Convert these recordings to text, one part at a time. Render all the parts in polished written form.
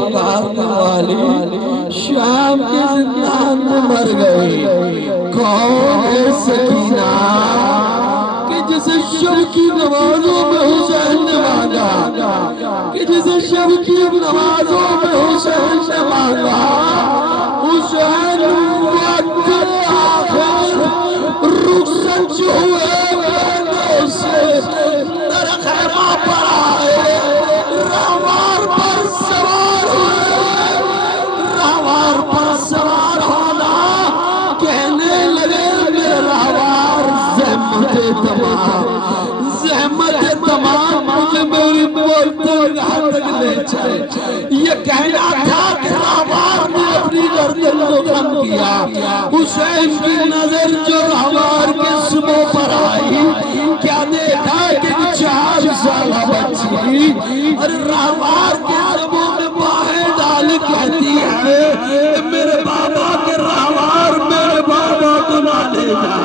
بھاگنے والی شام کے زندان میں مر گئی۔ کون ہے سکینہ کہ جسے شب کی نمازوں میں حسین نے مانگا، کہ جسے شب کی نمازوں میں حسین نے مانگا، حسین وقت آخر رخصت جو ہوئے بہنوں سے در خیمہ پر آئے، راہوار پر سوار ہوئے، راہوار پر سوار ہونا کہنے لگے میرے راہوار زحمت تمام، زحمت تمام مجھے میری بولتے یہاں تک لے چل۔ یہ کہنا تھا کہ راہوار نے اپنی گردن کو خم کیا، حسین کی نظر جو راہوار کے صبح پر آئی، کیا دیکھا کہ 4 سالہ بچی اور راہوار کے زبوں میں باہیں ڈال کہتی ہے میرے بابا کے راہوار، میرے بابا کو نہ لے جا،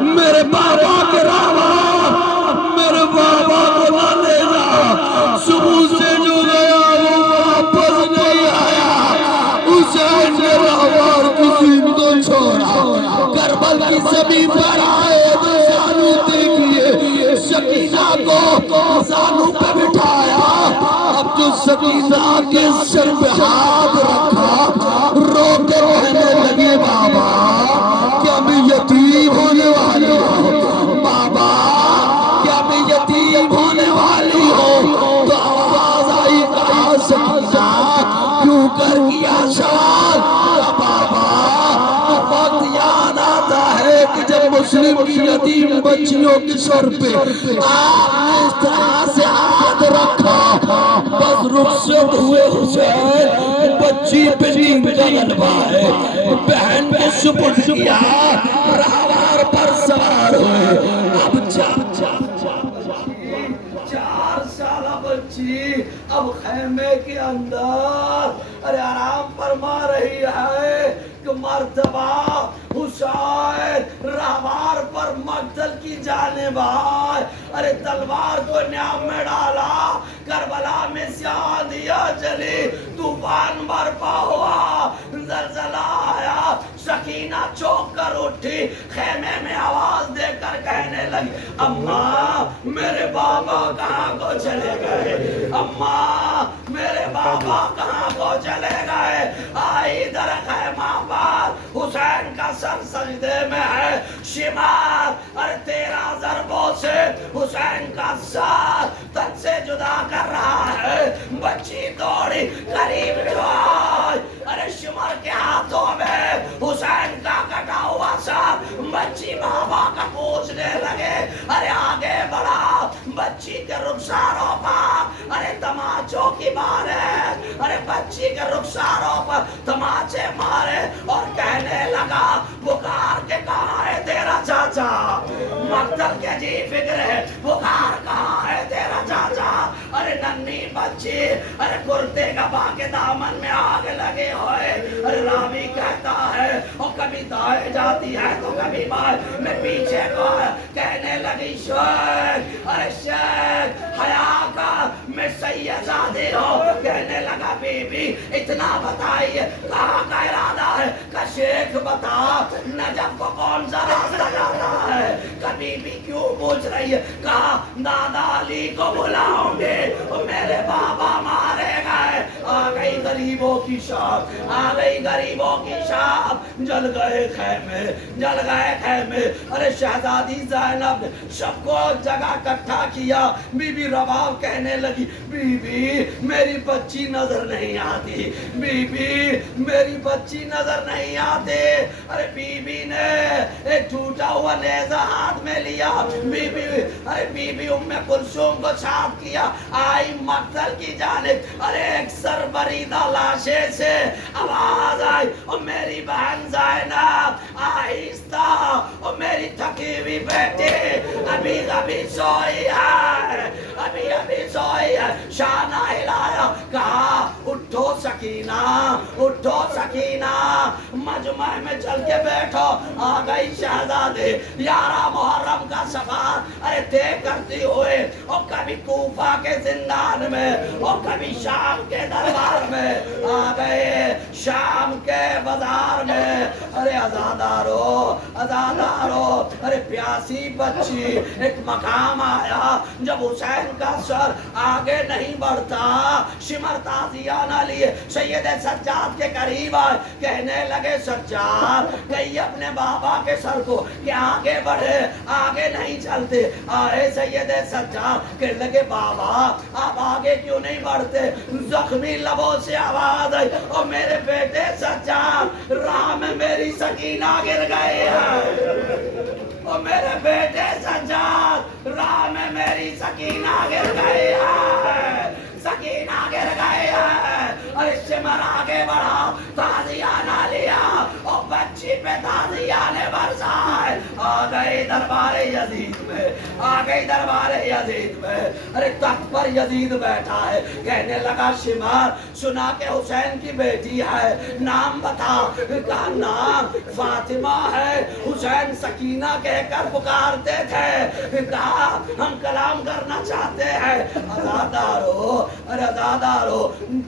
میرے بابا کے راہوار، میرے بابا کو نہ لے جا۔ صبح سے جو گیا وہ واپس نہیں آیا۔ حسین نے راہوار کی زین کو چھوڑا، کربل کی زمین پر آئے تو زانو دیکھئے، سکینہ کو زانو پہ بٹھایا۔ اب جو سکینہ کے سر پہ ہاتھ رکھا، رو کے کہنے لگے بابا کیا میں یتیم ہونے والی ہوں، بابا کیا میں یتیم ہونے والی ہوں؟ تو آواز آئی کہا سکینہ کیوں کر کیا سوال؟ بابا وقت یاد آتا ہے کہ جب مسلم کی یتیم بچیوں کے سر پہ آپ نے اس طرح سے ہاتھ رکھا، بس رخصت ہوئے حسین، بچی پہ نیند کا غلبہ ہے، بہن نے سپرد کیا، راہوار پر سوار ہوئے۔ اب 4 سالہ بچی اب خیمے کے اندر ارے آرام فرما رہی ہے کہ مرتبہ حسین راہوار پر مقتل کی جانب آئے، ارے تلوار کو نیام میں ڈالا، کربلا میں سیاہ دیا جلی، طوفان برپا ہوا، زلزلہ آیا، سکینہ چوک کر اٹھی، خیمے میں آواز دے کر کہنے لگی اماں میرے بابا کہاں کو چلے گئے، اماں میرے بابا کہاں کو چلے گئے؟ آئی در خیمہ پر، حسین کا سر سجدے میں ہے، شمار اور 13 ضربوں سے حسین کا سر تن سے جدا کر رہا ہے۔ بچی دوڑی قریب جو آئی، ارے شمر کے ہاتھوں میں حسین کا کٹا ہوا سر، بچی بابا کا پوچھنے لگے، ارے آگے بڑھا، بچی کے رخساروں پر ارے تماچوں کی مارے، ارے بچی کے رخساروں پر تماچے مارے اور کہنے لگا پکار کے کہاں ہے تیرا چاچا؟ مقتل کے جی فکر ہے، پکار کہاں ہے تیرا چاچا؟ ارے ننھی بچی ارے کرتے گبا کے دامن میں آگ لگے ہوئے، ارے راوی کہتا ہے اور کبھی دائیں جاتی ہے تو کبھی بائیں، میں پیچھے کو کہنے لگی شیخ ارے شیخ حیا کا میں سیدزادی ہوں، کہنے لگا بی بی اتنا بتائیے کہاں کا ارادہ ہے؟ کہ شیخ بتا نجف کو کون سا راستہ جاتا ہے؟ کبھی بھی کیوں پوچھ رہی ہے؟ کہا دادا علی کو بلاؤں گے، میرے بابا مارے گئے۔ آ گئی غریبوں کی شام، آ گئی غریبوں کی شام، جل گئے خیمے، جل گئے خیمے۔ ارے شہزادی زینب نے سب کو جگہ اکٹھا کیا، بی بی رباب کہنے لگی بی بی میری بچی نظر نہیں آتی، بی بی میری بچی نظر نہیں آتی۔ ارے بی بی نے ایک ٹوٹا ہوا نیزہ ہاتھ میں لیا، بی بی ارے بی بی ام کلثوم کو چھاپ کیا، آئی مقتل کی جانب، ارے ایک سر بریدہ لاشے سے آواز آئی اور میری بہن زینب آہستہ اور میری تھکی ہوئی بیٹی ابھی ابھی سوئی ہے، ابھی ابھی سوئی ہے۔ شانہ ہلایا، کہا اٹھو سکینہ، اٹھو سکینہ، मजमा में चल के बैठो। आ गई शहजादे, 11 मुहर्रम का सफर अरे तय करती हुए, और कभी कूफा के जिंदान में और कभी शाम के दरबार में आ गए, शाम के बाजार में। अरे आजादारो, आजादारो, अरे प्यासी बच्ची। एक मकाम आया जब हुसैन का सर आगे नहीं बढ़ता, शिमर ताजिया ना लिए सैयद सज्जाद के करीब आए, कहने लगे सज्जाद कहिए अपने बाबा के सर को कि आगे बढ़े, आगे नहीं चलते। आए सैयद सज्जाद, कहने लगे बाबा आप आगे क्यों नहीं बढ़ते? जख्मी लबों से आवाज आई, और मेरे बेटे सज्जाद राह में मेरी सकीना गिर गई है, और मेरे बेटे सज्जाद राह में मेरी सकीना गिर गई है, सकीना गिर गई है। और इससे मर आगे बढ़ा, ताजिया ना लिया, और बच्ची पे ताजिया ने बरसाए। आ गए दरबार यजीद में, आ गई दरबार यजीद में। अरे तख्त पर यजीद बैठा है, कहने लगा शिमार सुना के हुसैन की बेटी है, नाम बता। कहा नाम फातिमा है, हुसैन सकीना कहकर पुकारते थे। कहा हम कलाम करना चाहते हैं। आजादारो, अरे आजादारो,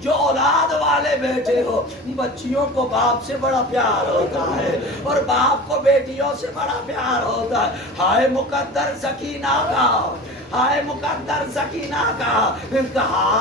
जो औलाद वाले बेटे हो, बच्चियों को बाप से बड़ा प्यार होता है, और बाप को बेटियों से बड़ा प्यार होता है। हाय मुकद्दर सकीना का, हाय मुकद्दर सकीना का। कहा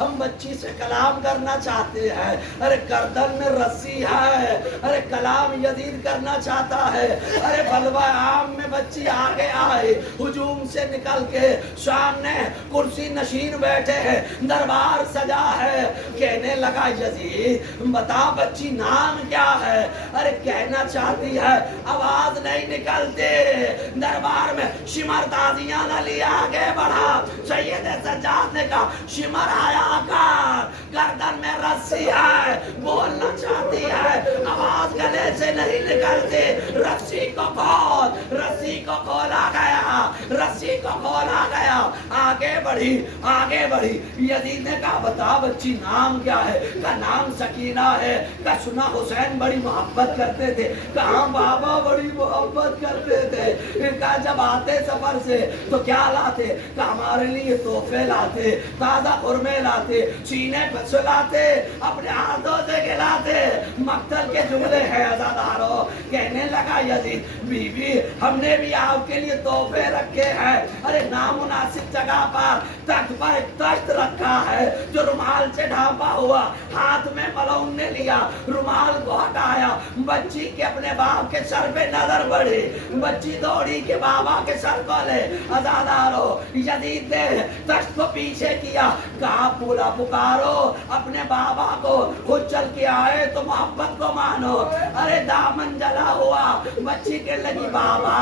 हम बच्ची से कलाम करना चाहते हैं। अरे गर्दन में रस्सी है, अरे कलाम यजीद करना चाहता है। अरे बलवा आम में बच्ची आगे आए, हुजूम से निकल के सामने कुर्सी नशीन बैठे हैं, दरबार सजा है। कहने लगा यजीद बता बच्ची नाम क्या है? अरे कहना चाहती है, आवाज नहीं निकलती। दरबार में शिमर ताजिया न लिया, आगे बढ़ा। सैयद सज्जाद ने कहा शिमर आया कर, गर्दन में रस्सी है, बोलना चाहती है, आवाज गले से नहीं निकलती। रस्सी को खोल, रस्सी को खोला गया, रस्सी को खोला गया। आगे बढ़ी, आगे बढ़ी। यजीद ने कहा बता बच्ची नाम क्या है? का नाम सकीना है। का सुना हुसैन बड़ी मोहब्बत करते थे। कहा बाबा बड़ी मोहब्बत करते थे। का जब आते सफर से तो क्या लाते? का हमारे लिए तोहफे लाते, ताजा खुरमे लाते, सीने पर सुलाते, अपने हाथों से खिलाते। मक्तल के जुमले हैं आजादारो। कहने लगा यजीद बीबी हमने भी आपके लिए तोहफे रखे हैं। अरे नामुनासिब जगह पर तख्त पर एक तख्त रखा है जो रुमाल से ढांपा हुआ। हाथ में मलौन ने लिया, रुमाल को हटाया। बच्ची के अपने बाप के सर पे नजर पड़ी। बच्ची दौड़ी के बाबा के सर को ले। आजादारो यजीद ने तख्त को पीछे किया, कहा पूरा पुकारो अपने बाबा को, खुद चल के आए तो मोहब्बत को मानो। अरे दामन जला हुआ। बच्ची के लगी बाबा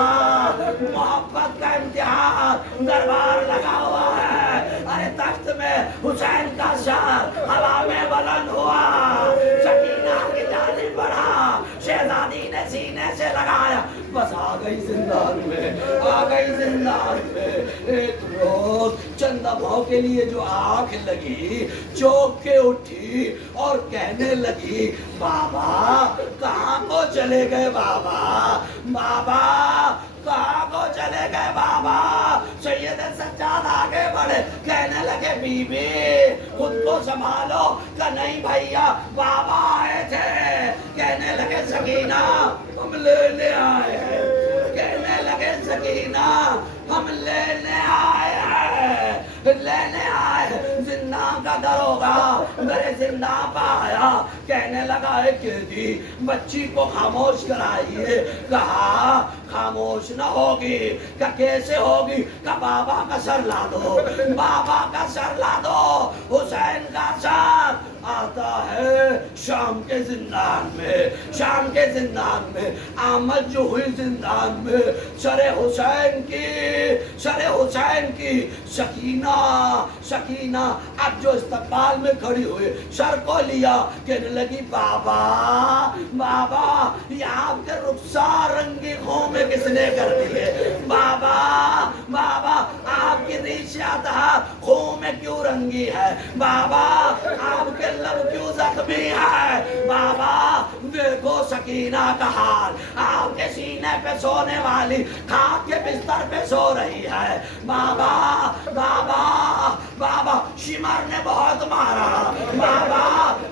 मोहब्बत का इम्तिहान, दरबार लगा हुआ है। अरे तख्त में हुसैन का सर हवा में बुलंद हुआ, सकीना की जानिब बढ़ा। शहजादी ने सीने से लगाया, बस आ गई जिंदान में, आ गई जिंदान में। एक रोज चंदमाओं के लिए जो आंख लगी, चौंक के उठी और कहने लगी बाबा कहाँ को चले गए बाबा, बाबा कहाँ को चले गए बाबा। सैयद सज्जाद आगे बढ़े, कहने लगे बीबी खुद को संभालो। का नहीं भैया बाबा आए थे। कहने लगे सकीना हम लेने आए हैं। कहने लगे सकीना हम लेने आए हैं, लेने आए। जिंदा का दरोगा मेरे जिंदा पाया। कहने लगा है कि बच्ची को खामोश कराइए। कहा खामोश न होगी। का कैसे होगी? का बाबा का सर ला दो, बाबा का सर ला दो। हुसैन का सर आता है शाम के जिंदान में, शाम के जिंदान में। आमद जो हुई जिंदान में, सरे हुसैन की, सरे हुसैन की सकीना, सकीना अब जो इस्तकबाल में खड़ी हुई, सर को लिया। कहने लगी बाबा, बाबा ये आपके रुखसार रंगी खो में किसने कर दिए? बाबा, बाबा आपकी रिशात खो में क्यों रंगी है? बाबा आपके लब क्यों जख्मी है? बाबा देख देखो सकीना का हाल, आपके सीने पे सोने वाली खाक के बिस्तर पे सो रही है। बाबा बाबा बाबा, शिमर ने बहुत मारा बाबा,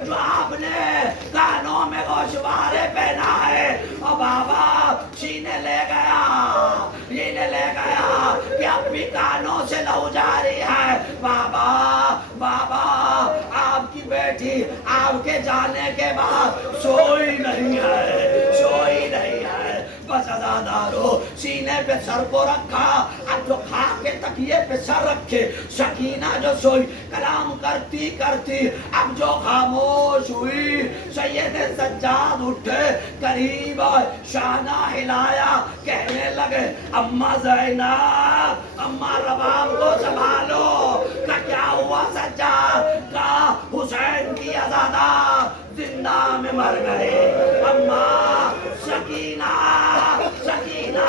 जो आपने कानों में गोशवारे पहना है, और बाबा सीने ले गया, सीने ले गया कि अब भी कानों से लहू जारी है। बाबा बाबा, आपकी बेटी आपके जाने के बाद सोई नहीं है, सोई नहीं है। बस अज़ादारो, सीने पे सर को रखा, अब जो खा के तकिए पे सर रखे, सकीना जो सोई कलाम करती करती अब जो खामोश हुई। सैयद सज्जाद उठे, करीब आए, शाना हिलाया, कहने लगे अम्मा ज़ैनब, अम्मा रबाब को संभालो। का क्या हुआ सज्जाद? का हुसैन की अज़ादा जिंदा में मर गए। अम्मा सकीना, सकीना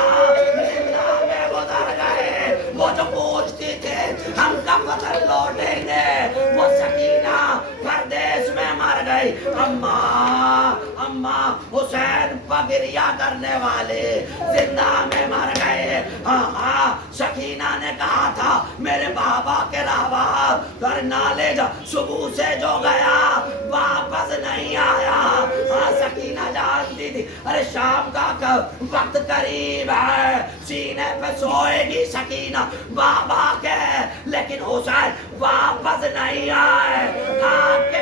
जिंदा में गुजर गए। वो जो पूछती थे हम कब वतन लौटेंगे, वो सकीना परदेश में मर गई। अम्मा अम्मा, हुसैन पगरिया करने वाले जिंदा में मर गए। हाँ हाँ, सकीना ने कहा था मेरे बाबा के रहवा घर नाले जा, सुबह से जो गया वापस नहीं आया। हाँ, सकीना जानती थी अरे शाम का वक्त करीब है, सीने पे सोएगी सकीना बाबा के, लेकिन हुसैन वापस नहीं आए। हाँ के